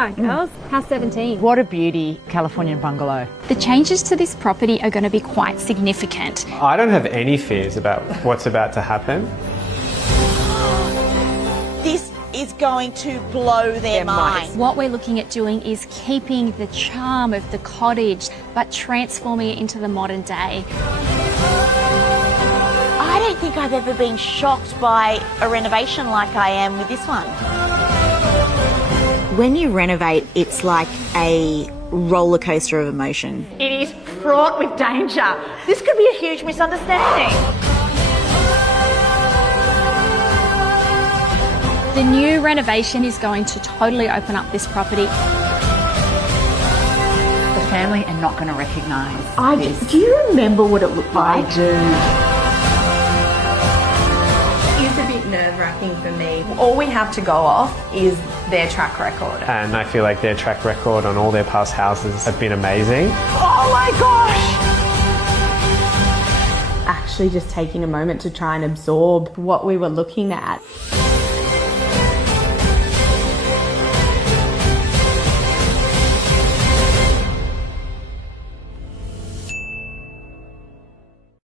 Wow, girls, house 17. What a beauty, Californian bungalow. The changes to this property are going to be quite significant. I don't have any fears about what's about to happen. This is going to blow their mind. What we're looking at doing is keeping the charm of the cottage, but transforming it into the modern day. I don't think I've ever been shocked by a renovation like I am with this one. When you renovate, it's like a roller coaster of emotion. It is fraught with danger. This could be a huge misunderstanding. The new renovation is going to totally open up this property. The family are not going to recognise this. Do you remember what it looked like? I do. It's a bit nerve-wracking for me. All we have to go off is their track record. And I feel like their track record on all their past houses have been amazing. Oh my gosh! Actually just taking a moment to try and absorb what we were looking at.